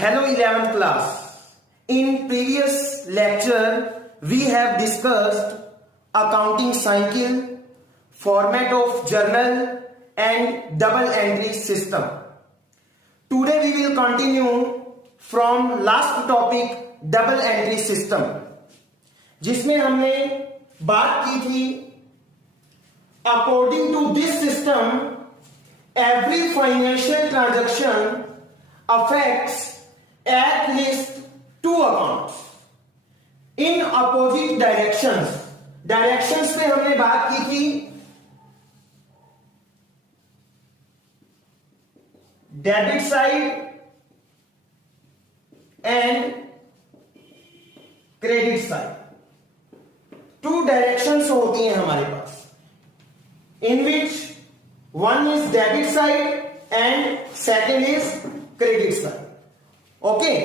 Hello 11th class. In previous lecture, we have discussed accounting cycle, format of journal and double entry system. Today we will continue from last topic double entry system, जिसमें हमने बात की थी according to this system every financial transaction affects at least two accounts in opposite directions. Directions पे हमने बात की थी debit side and credit side. Two directions होती हैं हमारे पास, in which one is debit side and second is credit side. Okay,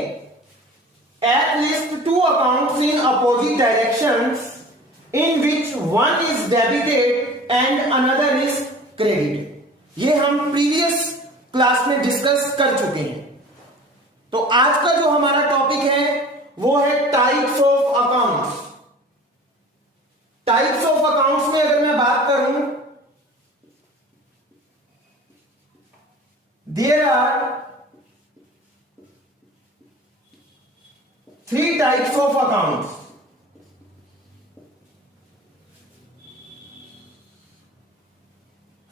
at least two accounts in opposite directions in which one is debited and another is credited. ये हम previous class में discuss कर चुके हैं. तो आज का जो हमारा टॉपिक है वो है types of accounts. Types of accounts में अगर मैं बात करूं, there are three types of accounts.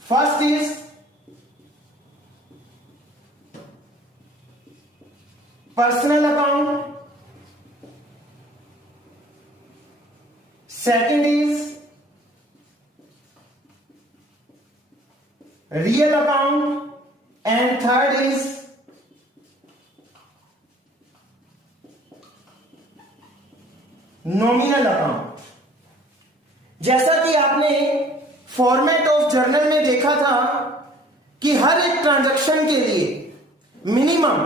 First is personal account. Second is real account and third is nominal account. जैसा कि आपने फॉर्मेट ऑफ जर्नल में देखा था कि हर एक ट्रांजैक्शन के लिए मिनिमम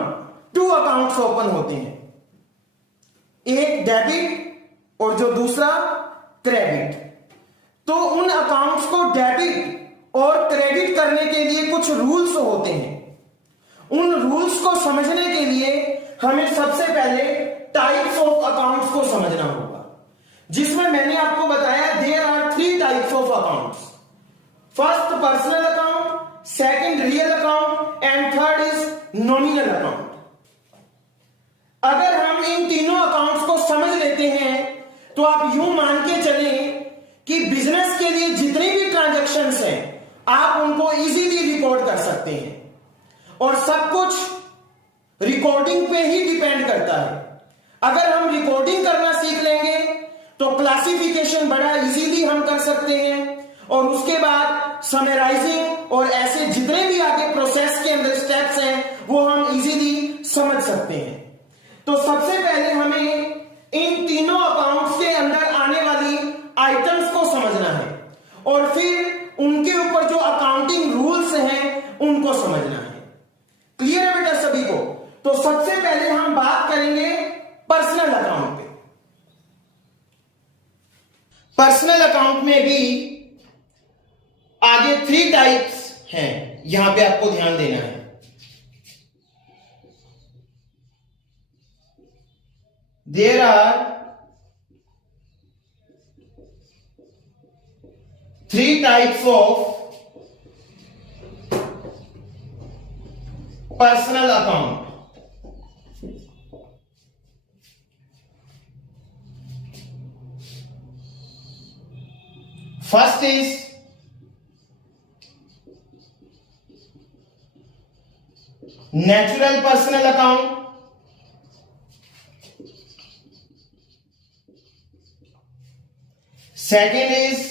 टू अकाउंट्स ओपन होते हैं, एक डेबिट और जो दूसरा क्रेडिट. तो उन अकाउंट्स को डेबिट और क्रेडिट करने के लिए कुछ रूल्स होते हैं. उन रूल्स को समझने के लिए हमें सबसे पहले टाइप्स ऑफ अकाउंट्स को समझना होगा, जिसमें मैंने आपको बताया there are three types of accounts. First personal account, second real account and third is nominal account. अगर हम इन तीनों अकाउंट्स को समझ लेते हैं तो आप यूं मान के चलें कि बिजनेस के लिए जितनी भी ट्रांजैक्शंस हैं आप उनको इजीली रिकॉर्ड कर सकते हैं, और सब कुछ रिकॉर्डिंग पे ही डिपेंड करता है. अगर हम रिकॉर्डिंग करना सीख लेंगे तो क्लासिफिकेशन बड़ा इजीली हम कर सकते हैं, और उसके बाद समराइजिंग और ऐसे जितने भी आगे प्रोसेस के अंदर स्टेप्स हैं वो हम इजीली समझ सकते हैं. तो सबसे पहले हमें इन तीनों अकाउंट्स के अंदर आने वाली आइटम्स को समझना है और फिर उनके ऊपर जो अकाउंटिंग रूल्स हैं उनको समझना है. क्लियर है बेटा सभी को? तो सबसे पहले हम बात करेंगे पर्सनल अकाउंट पे. पर्सनल अकाउंट में भी आगे थ्री टाइप्स हैं, यहां पे आपको ध्यान देना है. There are three types of personal account. First is natural personal account. Second is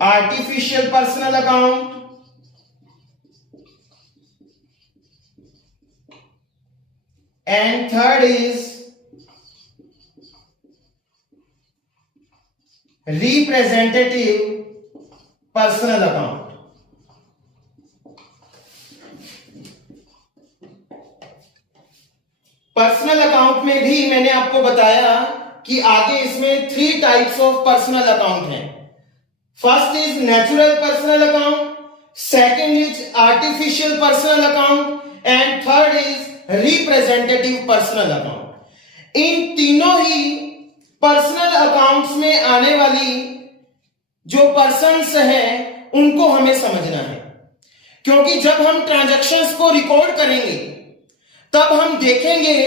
artificial personal account. And third is representative personal account. Personal account में भी मैंने आपको बताया कि आगे इसमें three types of personal account हैं. First is natural personal account, second is artificial personal account, and third is representative personal account. इन तीनों ही पर्सनल अकाउंट्स में आने वाली जो पर्सन्स हैं उनको हमें समझना है, क्योंकि जब हम ट्रांजैक्शंस को रिकॉर्ड करेंगे तब हम देखेंगे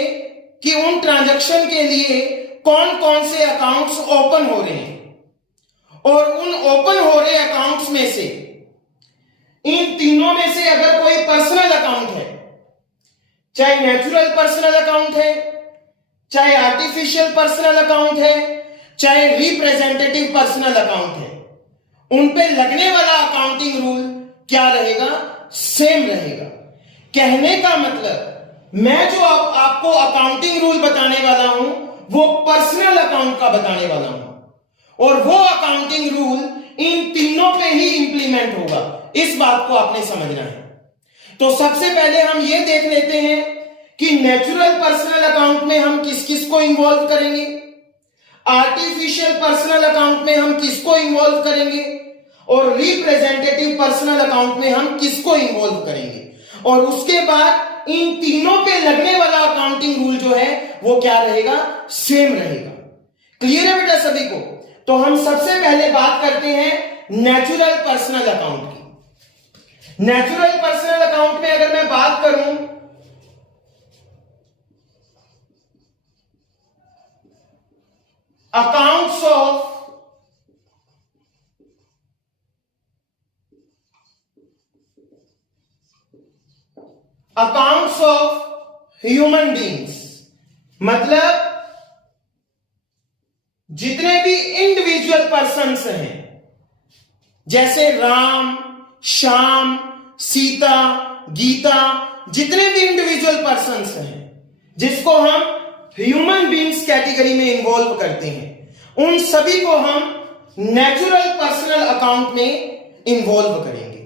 कि उन ट्रांजैक्शन के लिए कौन कौन से अकाउंट्स ओपन हो रहे हैं, और उन ओपन हो रहे अकाउंट्स में से इन तीनों में से अगर कोई पर्सनल अकाउंट है, चाहे नेचुरल पर्सनल अकाउंट है, चाहे आर्टिफिशियल पर्सनल अकाउंट है, चाहे रिप्रेजेंटेटिव पर्सनल अकाउंट है, उन पे लगने वाला अकाउंटिंग रूल क्या रहेगा? सेम रहेगा। कहने का मतलब मैं जो आपको अकाउंटिंग रूल बताने वाला हूं वो पर्सनल अकाउंट का बताने वाला हूं, और वो अकाउंटिंग रूल इन तीनों पे ही इंप्लीमेंट होगा। इस बात को आपने समझना है। तो सबसे पहले हम ये देख लेते हैं कि नेचुरल पर्सनल अकाउंट में हम किस किस को इन्वॉल्व करेंगे, आर्टिफिशियल पर्सनल अकाउंट में हम किसको इन्वॉल्व करेंगे, और रिप्रेजेंटेटिव पर्सनल अकाउंट में हम किसको इन्वॉल्व करेंगे, और उसके बाद इन तीनों पे लगने वाला अकाउंटिंग रूल जो है वो क्या रहेगा? सेम रहेगा। क्लियर है बेटा सभी को? तो हम सबसे पहले बात करते हैं नेचुरल पर्सनल अकाउंट की। नेचुरल पर्सनल अकाउंट में अगर मैं बात करूं अकाउंट्स ऑफ ह्यूमन बीइंग्स, मतलब जितने भी इंडिविजुअल पर्सन्स हैं, जैसे राम, श्याम, सीता, गीता, जितने भी इंडिविजुअल पर्सन्स हैं जिसको हम ह्यूमन बीइंग्स कैटेगरी में इन्वॉल्व करते हैं, उन सभी को हम नेचुरल पर्सनल अकाउंट में इन्वॉल्व करेंगे।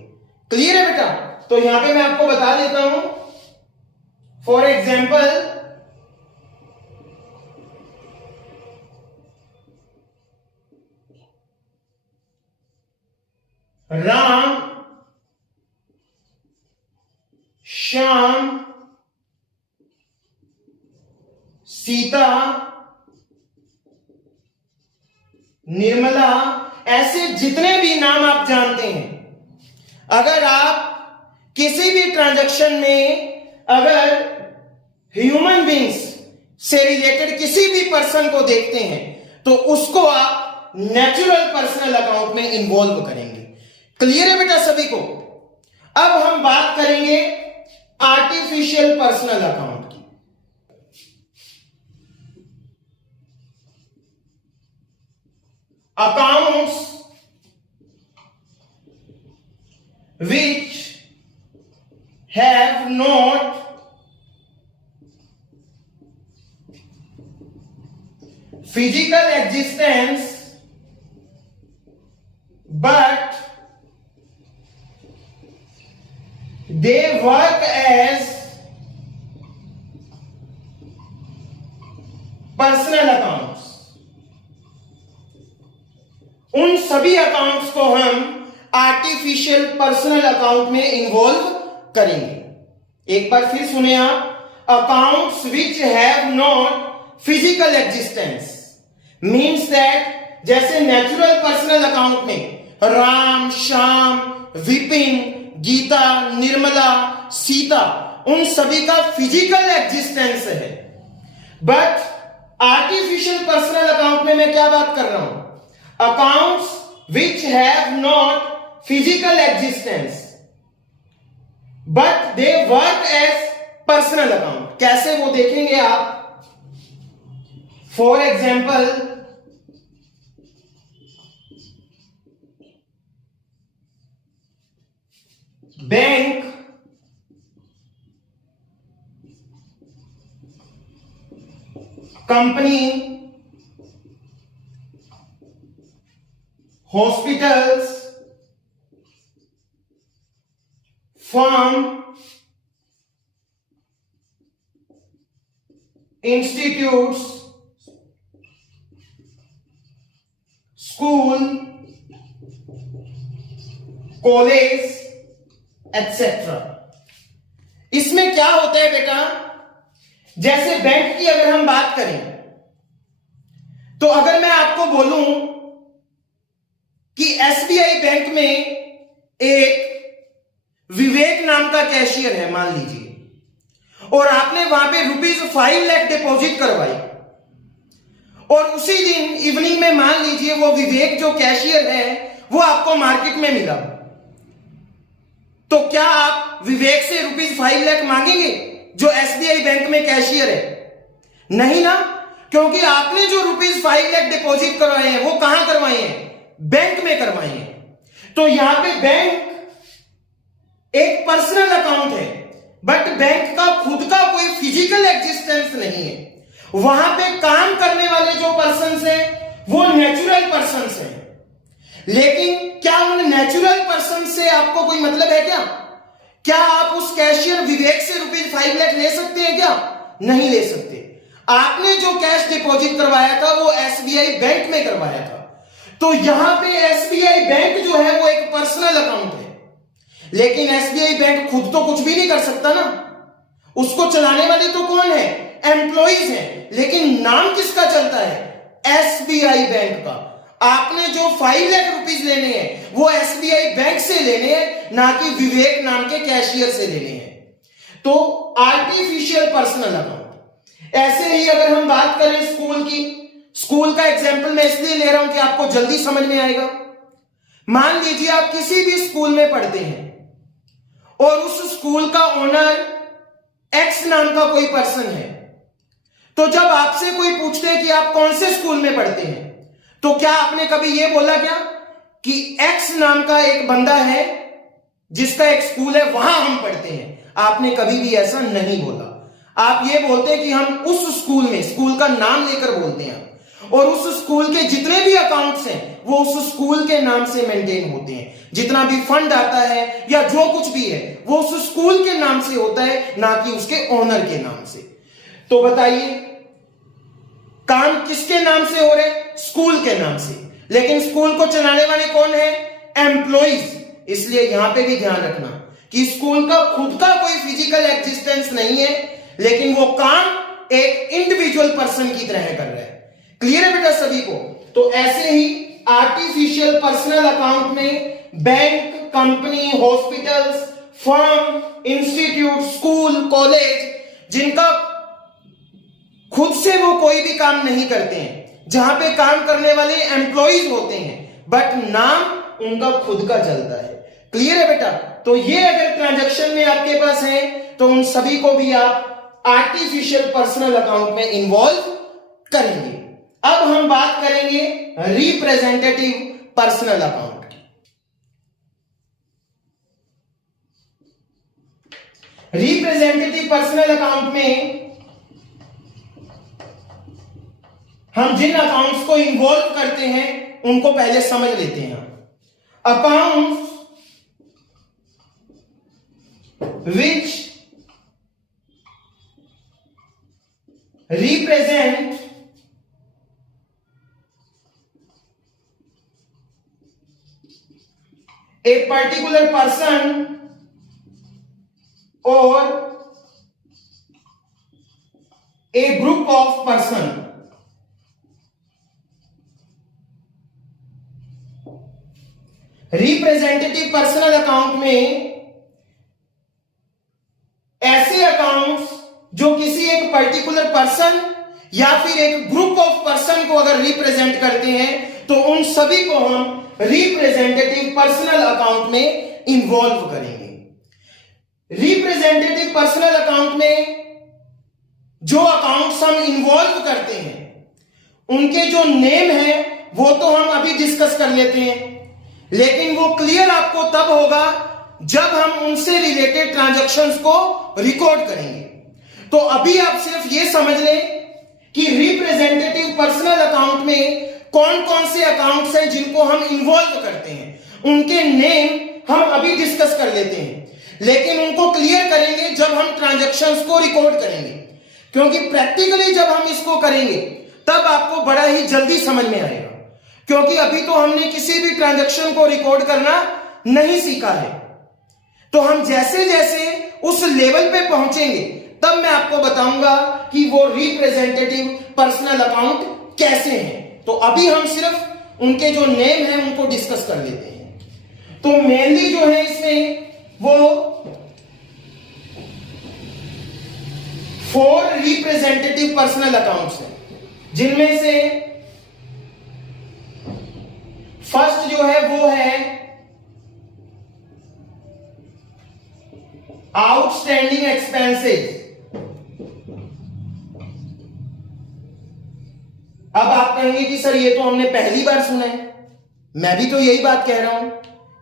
क्लियर है बेटा? तो यहां पे मैं आपको बता देता हूं। फॉर एग्जाम्पल, राम, श्याम, सीता, निर्मला, ऐसे जितने भी नाम आप जानते हैं, अगर आप किसी भी ट्रांजैक्शन में अगर ह्यूमन बीइंग्स से रिलेटेड किसी भी पर्सन को देखते हैं तो उसको आप नेचुरल पर्सनल अकाउंट में इन्वॉल्व करेंगे। क्लियर है बेटा सभी को? अब हम बात करेंगे आर्टिफिशियल पर्सनल अकाउंट की। Accounts which have not physical existence but they work as personal accounts। उन सभी अकाउंट्स को हम आर्टिफिशियल पर्सनल अकाउंट में इन्वॉल्व करेंगे। एक बार फिर सुने आप, accounts which have not physical existence means that जैसे नेचुरल पर्सनल अकाउंट में राम, श्याम, विपिन, गीता, निर्मला, सीता, उन सभी का फिजिकल एग्जिस्टेंस है, बट आर्टिफिशियल पर्सनल अकाउंट में मैं क्या बात कर रहा हूं? Accounts which have not physical existence but they work as personal account. कैसे वो देखेंगे आप। For example, bank, company, hospitals, firm, institutes, school, college, etcetera. इसमें क्या होता है बेटा, जैसे बैंक की अगर हम बात करें तो अगर मैं आपको बोलूं कि एसबीआई बैंक में एक विवेक नाम का कैशियर है मान लीजिए, और आपने वहां पे ₹5 लाख डिपॉजिट करवाई, और उसी दिन इवनिंग में मान लीजिए वो विवेक जो कैशियर है वो आपको मार्केट में मिला, तो क्या आप विवेक से ₹5 लाख मांगेंगे जो एसबीआई बैंक में कैशियर है? नहीं ना, क्योंकि आपने जो ₹5 लाख डिपॉजिट करवाए हैं वो कहां करवाए हैं? बैंक में करवाए हैं। तो यहां पे बैंक एक पर्सनल अकाउंट है, बट बैंक का खुद का कोई फिजिकल एग्जिस्टेंस नहीं है। वहां पे काम करने वाले जो पर्सन्स हैं वो नेचुरल पर्सन्स हैं, लेकिन क्या उन नेचुरल पर्सन से आपको कोई मतलब है क्या? क्या आप उस कैशियर विवेक से ₹5 लाख ले सकते हैं क्या? नहीं ले सकते। आपने जो कैश डिपॉजिट करवाया था वो एसबीआई बैंक में करवाया था, तो यहां पे एसबीआई बैंक जो है वो एक पर्सनल अकाउंट है, लेकिन एसबीआई बैंक खुद तो कुछ भी नहीं कर सकता ना, उसको चलाने वाले तो कौन है? एम्प्लॉइज हैं, लेकिन नाम किसका चलता है? एसबीआई बैंक का। आपने जो ₹5 लाख लेने हैं वो एसबीआई बैंक से लेने हैं, ना कि विवेक नाम के कैशियर से लेने हैं। तो आर्टिफिशियल पर्सनल अकाउंट। ऐसे ही अगर हम बात करें स्कूल की, स्कूल का एग्जाम्पल मैं इसलिए ले रहा हूं कि आपको जल्दी समझ में आएगा। मान लीजिए आप किसी भी स्कूल में पढ़ते हैं और उस स्कूल का ओनर एक्स नाम का कोई पर्सन है, तो जब आपसे कोई पूछते हैं कि आप कौन से स्कूल में पढ़ते हैं, तो क्या आपने कभी यह बोला क्या कि एक्स नाम का एक बंदा है जिसका एक स्कूल है वहां हम पढ़ते हैं? आपने कभी भी ऐसा नहीं बोला। आप ये बोलते हैं कि हम उस स्कूल में, स्कूल का नाम लेकर बोलते हैं, और उस स्कूल के जितने भी अकाउंट्स हैं वो उस स्कूल के नाम से मेंटेन होते हैं। जितना भी फंड आता है या जो कुछ भी है वो उस स्कूल के नाम से होता है, ना कि उसके ओनर के नाम से। तो बताइए काम किसके नाम से हो रहे? स्कूल के नाम से, लेकिन स्कूल को चलाने वाले कौन है? एम्प्लॉइज। इसलिए यहां पे भी ध्यान रखना कि स्कूल का खुद का कोई फिजिकल एग्जिस्टेंस नहीं है, लेकिन वो काम एक इंडिविजुअल पर्सन की तरह कर रहा है। क्लियर है बेटा सभी को? तो ऐसे ही आर्टिफिशियल पर्सनल अकाउंट में bank, company, hospitals, firm, institute, school, college जिनका खुद से वो कोई भी काम नहीं करते हैं, जहां पे काम करने वाले एम्प्लॉइज होते हैं, बट नाम उनका खुद का चलता है। क्लियर है बेटा? तो ये अगर ट्रांजैक्शन में आपके पास है तो उन सभी को भी आप आर्टिफिशियल पर्सनल अकाउंट में इन्वॉल्व करेंगे। अब हम बात करेंगे रिप्रेजेंटेटिव पर्सनल अकाउंट की। रिप्रेजेंटेटिव पर्सनल अकाउंट में हम जिन अकाउंट्स को इन्वॉल्व करते हैं उनको पहले समझ लेते हैं। Accounts which represent a particular person or a group of person। Representative personal account में ऐसे अकाउंट्स जो किसी एक पर्टिकुलर पर्सन या फिर एक ग्रुप ऑफ पर्सन को अगर रिप्रेजेंट करते हैं तो उन सभी को हम रिप्रेजेंटेटिव पर्सनल अकाउंट में इन्वॉल्व करेंगे। रिप्रेजेंटेटिव पर्सनल अकाउंट में जो अकाउंट्स हम इन्वॉल्व करते हैं उनके जो नेम है वो तो हम अभी डिस्कस कर लेते हैं, लेकिन वो क्लियर आपको तब होगा जब हम उनसे रिलेटेड ट्रांजैक्शंस को रिकॉर्ड करेंगे। तो अभी आप सिर्फ ये समझ लें कि रिप्रेजेंटेटिव पर्सनल अकाउंट में कौन कौन से अकाउंट्स हैं जिनको हम इन्वॉल्व करते हैं, उनके नेम हम अभी डिस्कस कर लेते हैं, लेकिन उनको क्लियर करेंगे जब हम ट्रांजैक्शंस को रिकॉर्ड करेंगे, क्योंकि प्रैक्टिकली जब हम इसको करेंगे तब आपको बड़ा ही जल्दी समझ में आएगा, क्योंकि अभी तो हमने किसी भी ट्रांजैक्शन को रिकॉर्ड करना नहीं सीखा है। तो हम जैसे जैसे उस लेवल पे पहुंचेंगे तब मैं आपको बताऊंगा कि वो रिप्रेजेंटेटिव पर्सनल अकाउंट कैसे हैं। तो अभी हम सिर्फ उनके जो नेम है उनको डिस्कस कर लेते हैं। तो मेनली जो है इसमें वो 4 रिप्रेजेंटेटिव पर्सनल अकाउंट्स हैं, जिनमें से फर्स्ट जो है वो है आउटस्टैंडिंग एक्सपेंसेस। अब आप कहेंगे कि सर ये तो हमने पहली बार सुना है। मैं भी तो यही बात कह रहा हूं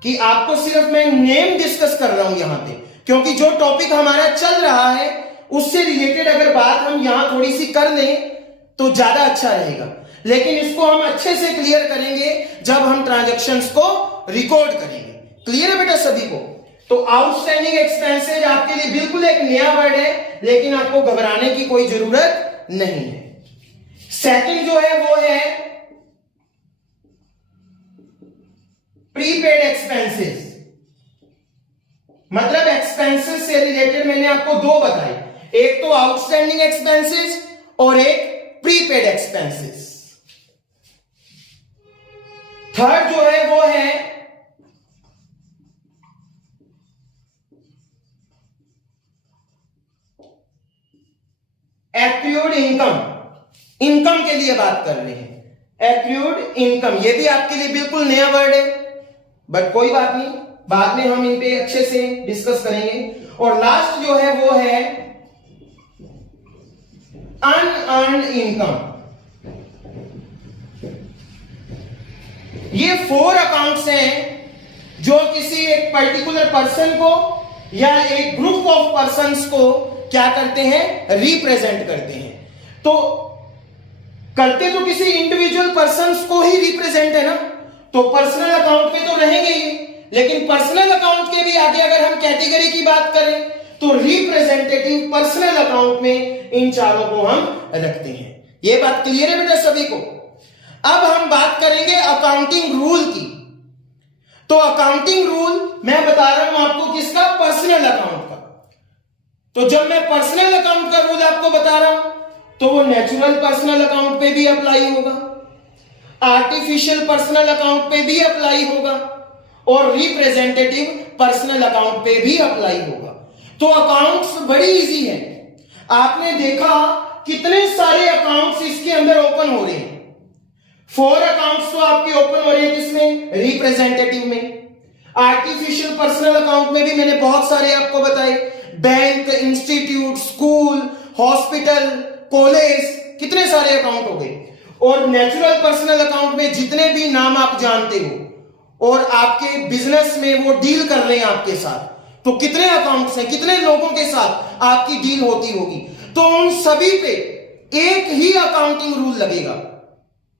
कि आपको सिर्फ मैं नेम डिस्कस कर रहा हूं यहां पे, क्योंकि जो टॉपिक हमारा चल रहा है उससे रिलेटेड अगर बात हम यहां थोड़ी सी कर लें तो ज्यादा अच्छा रहेगा। लेकिन इसको हम अच्छे से क्लियर करेंगे जब हम ट्रांजैक्शंस को रिकॉर्ड करेंगे। क्लियर है बेटा सभी को? तो आउटस्टैंडिंग एक्सपेंसेज आपके लिए बिल्कुल एक नया वर्ड है, लेकिन आपको घबराने की कोई जरूरत नहीं है। सेकंड जो है वो है प्रीपेड एक्सपेंसेस। मतलब एक्सपेंसेस से रिलेटेड मैंने आपको 2 बताए, एक तो आउटस्टैंडिंग एक्सपेंसेस और एक प्रीपेड एक्सपेंसेस। थर्ड जो है वो है एक्रूड इनकम। इनकम के लिए बात कर रहे हैं, एक्रूड इनकम। ये भी आपके लिए बिल्कुल नया वर्ड है, बट कोई बात नहीं, बाद में हम इन पे अच्छे से डिस्कस करेंगे। और लास्ट जो है वो है अनअर्न्ड इनकम। ये 4 अकाउंट्स हैं जो किसी एक पर्टिकुलर पर्सन को या एक ग्रुप ऑफ पर्संस को क्या करते हैं, रिप्रेजेंट करते हैं। तो करते तो किसी इंडिविजुअल पर्संस को ही रिप्रेजेंट है ना, तो पर्सनल अकाउंट में तो रहेंगे ही, लेकिन पर्सनल अकाउंट के भी आगे अगर हम कैटेगरी की बात करें तो रिप्रेजेंटेटिव पर्सनल अकाउंट में इन चारों को हम रखते हैं। यह बात क्लियर है बेटा सभी को? अब हम बात करेंगे अकाउंटिंग रूल की। तो अकाउंटिंग रूल मैं बता रहा हूं आपको किसका, पर्सनल अकाउंट का। तो जब मैं पर्सनल अकाउंट का रूल आपको बता रहा हूं तो वो नेचुरल पर्सनल अकाउंट पे भी अप्लाई होगा, आर्टिफिशियल पर्सनल अकाउंट पे भी अप्लाई होगा और रिप्रेजेंटेटिव पर्सनल अकाउंट पे भी अप्लाई होगा। तो अकाउंट्स बड़ी इजी है। आपने देखा कितने सारे अकाउंट्स इसके अंदर ओपन हो रहे हैं। 4 अकाउंट्स तो आपके ओपन हो रहे हैं किसमें, रिप्रेजेंटेटिव में। आर्टिफिशियल पर्सनल अकाउंट में भी मैंने बहुत सारे आपको बताए, bank, institute, school, hospital, college, कितने सारे अकाउंट हो गए। और नेचुरल पर्सनल अकाउंट में जितने भी नाम आप जानते हो और आपके बिजनेस में वो डील कर रहे हैं आपके साथ, तो कितने अकाउंट्स हैं, कितने लोगों के साथ आपकी डील होती होगी, तो उन सभी पे एक ही अकाउंटिंग रूल लगेगा।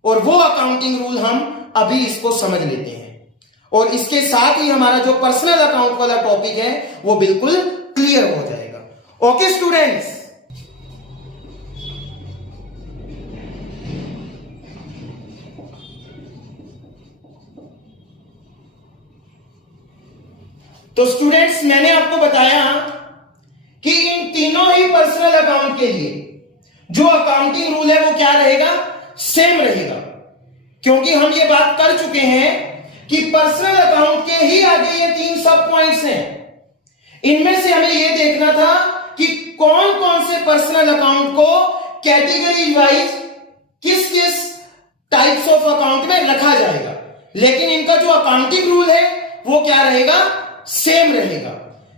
और वो अकाउंटिंग रूल हम अभी इसको समझ लेते हैं, और इसके साथ ही हमारा जो पर्सनल अकाउंट वाला टॉपिक है वो बिल्कुल क्लियर हो जाएगा। ओके स्टूडेंट्स, तो स्टूडेंट्स मैंने आपको बताया कि इन तीनों ही पर्सनल अकाउंट के लिए जो अकाउंटिंग रूल है वो क्या रहेगा, सेम रहेगा। क्योंकि हम ये बात कर चुके हैं कि पर्सनल अकाउंट के ही आगे ये 3 सब पॉइंट्स हैं। इनमें से हमें ये देखना था कि कौन कौन से पर्सनल अकाउंट को कैटेगरी वाइज किस किस टाइप्स ऑफ अकाउंट में रखा जाएगा, लेकिन इनका जो अकाउंटिंग रूल है वो क्या रहेगा, सेम रहेगा।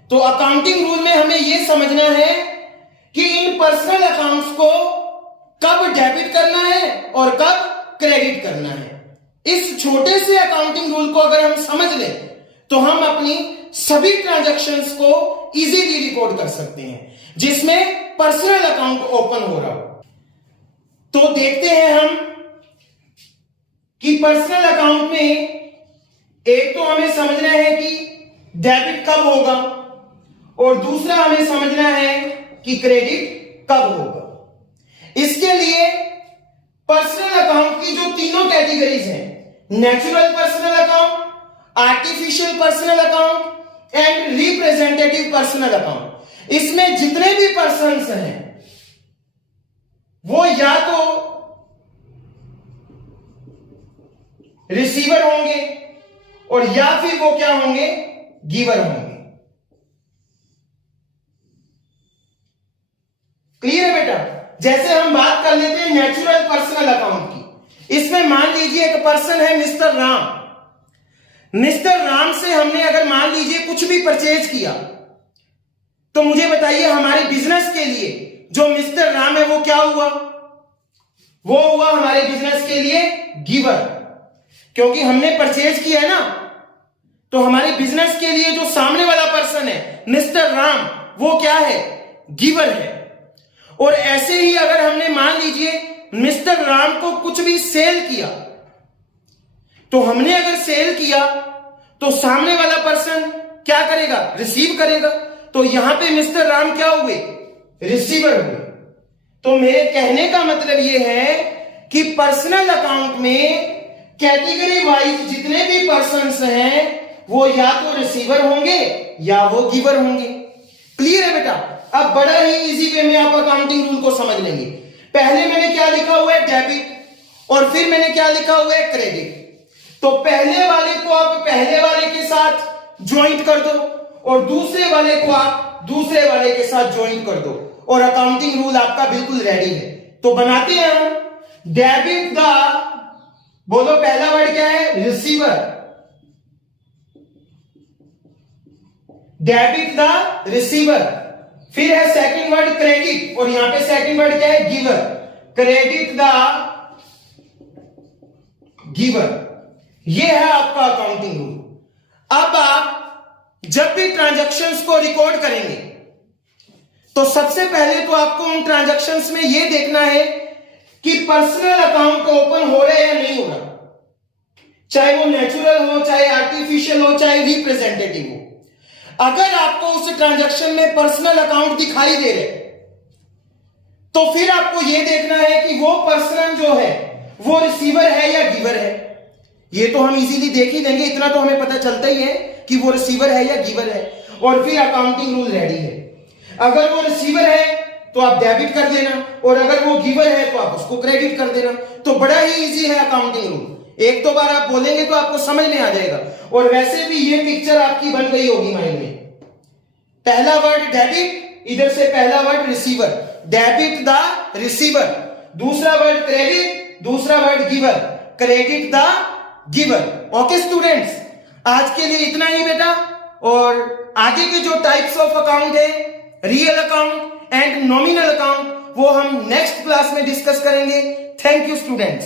तो अकाउंटिंग रूल में हमें यह समझना है कि इन पर्सनल अकाउंट्स को कब डेबिट करना है और कब क्रेडिट करना है। इस छोटे से अकाउंटिंग रूल को अगर हम समझ लें तो हम अपनी सभी ट्रांजैक्शंस को इजीली रिकॉर्ड कर सकते हैं जिसमें पर्सनल अकाउंट ओपन हो रहा हो। तो देखते हैं हम कि पर्सनल अकाउंट में एक तो हमें समझना है कि डेबिट कब होगा और दूसरा हमें समझना है कि क्रेडिट कब होगा। इसके लिए पर्सनल अकाउंट की जो तीनों कैटेगरीज हैं, natural personal account, artificial personal account and representative personal account. इसमें जितने भी पर्सन्स हैं वो या तो रिसीवर होंगे और या फिर वो क्या होंगे, गिवर होंगे। क्लियर है बेटा? जैसे हम बात कर लेते हैं नेचुरल पर्सनल अकाउंट की। इसमें मान लीजिए एक पर्सन है मिस्टर राम। मिस्टर राम से हमने अगर मान लीजिए कुछ भी परचेज किया, तो मुझे बताइए हमारे बिजनेस के लिए जो मिस्टर राम है वो क्या हुआ? वो हुआ हमारे बिजनेस के लिए गिवर, क्योंकि हमने परचेज किया है ना। तो हमारे बिजनेस के लिए जो सामने वाला पर्सन है मिस्टर राम, वो क्या है, गिवर है। और ऐसे ही अगर हमने मान लीजिए मिस्टर राम को कुछ भी सेल किया, तो हमने अगर सेल किया तो सामने वाला पर्सन क्या करेगा, रिसीव करेगा। तो यहां पे मिस्टर राम क्या हुए, रिसीवर हुए। तो मेरे कहने का मतलब यह है कि पर्सनल अकाउंट में कैटेगरी वाइज जितने भी पर्सन्स हैं वो या तो रिसीवर होंगे या वो गिवर होंगे। क्लियर है बेटा? अब बड़ा ही इजी वे में आप अकाउंटिंग रूल को समझ लेंगे। पहले मैंने क्या लिखा हुआ है, डेबिट, और फिर मैंने क्या लिखा हुआ है, क्रेडिट। तो पहले वाले को आप पहले वाले के साथ ज्वाइंट कर दो और दूसरे वाले को आप दूसरे वाले के साथ ज्वाइंट कर दो और अकाउंटिंग रूल आपका बिल्कुल रेडी है। तो बनाते हैं हम डेबिट द, बोलो पहला वर्ड क्या है, रिसीवर। Debit the receiver. फिर है सेकंड वर्ड क्रेडिट, और यहां पे सेकंड वर्ड क्या है, गिवर। Credit the giver. ये है आपका अकाउंटिंग रूल। अब आप जब भी ट्रांजैक्शंस को रिकॉर्ड करेंगे तो सबसे पहले तो आपको उन ट्रांजैक्शंस में यह देखना है कि पर्सनल अकाउंट ओपन हो रहा है या नहीं हो रहा, चाहे वो नेचुरल हो, चाहे आर्टिफिशियल हो, चाहे रिप्रेजेंटेटिव हो। अगर आपको उस ट्रांजैक्शन में पर्सनल अकाउंट दिखाई दे रहे तो फिर आपको यह देखना है कि वो पर्सन जो है वो रिसीवर है या गिवर है। ये तो हम इजीली देख ही लेंगे, इतना तो हमें पता चलता ही है कि वो रिसीवर है या गिवर है, और फिर अकाउंटिंग रूल रेडी है। अगर वो रिसीवर है तो आप डेबिट कर देना, और अगर वो गिवर है तो आप उसको क्रेडिट कर देना। तो बड़ा ही इजी है अकाउंटिंग रूल। एक दो बार आप बोलेंगे तो आपको समझ में आ जाएगा। और वैसे भी ये पिक्चर आपकी बन गई होगी माइंड में। पहला वर्ड डेबिट, इधर से पहला word receiver, debit the receiver. दूसरा वर्ड क्रेडिट, दूसरा word giver, credit the giver. Okay students, आज के लिए इतना ही बेटा। और आगे के जो टाइप्स ऑफ अकाउंट है, real account and nominal account, वो हम नेक्स्ट क्लास में डिस्कस करेंगे। Thank you students.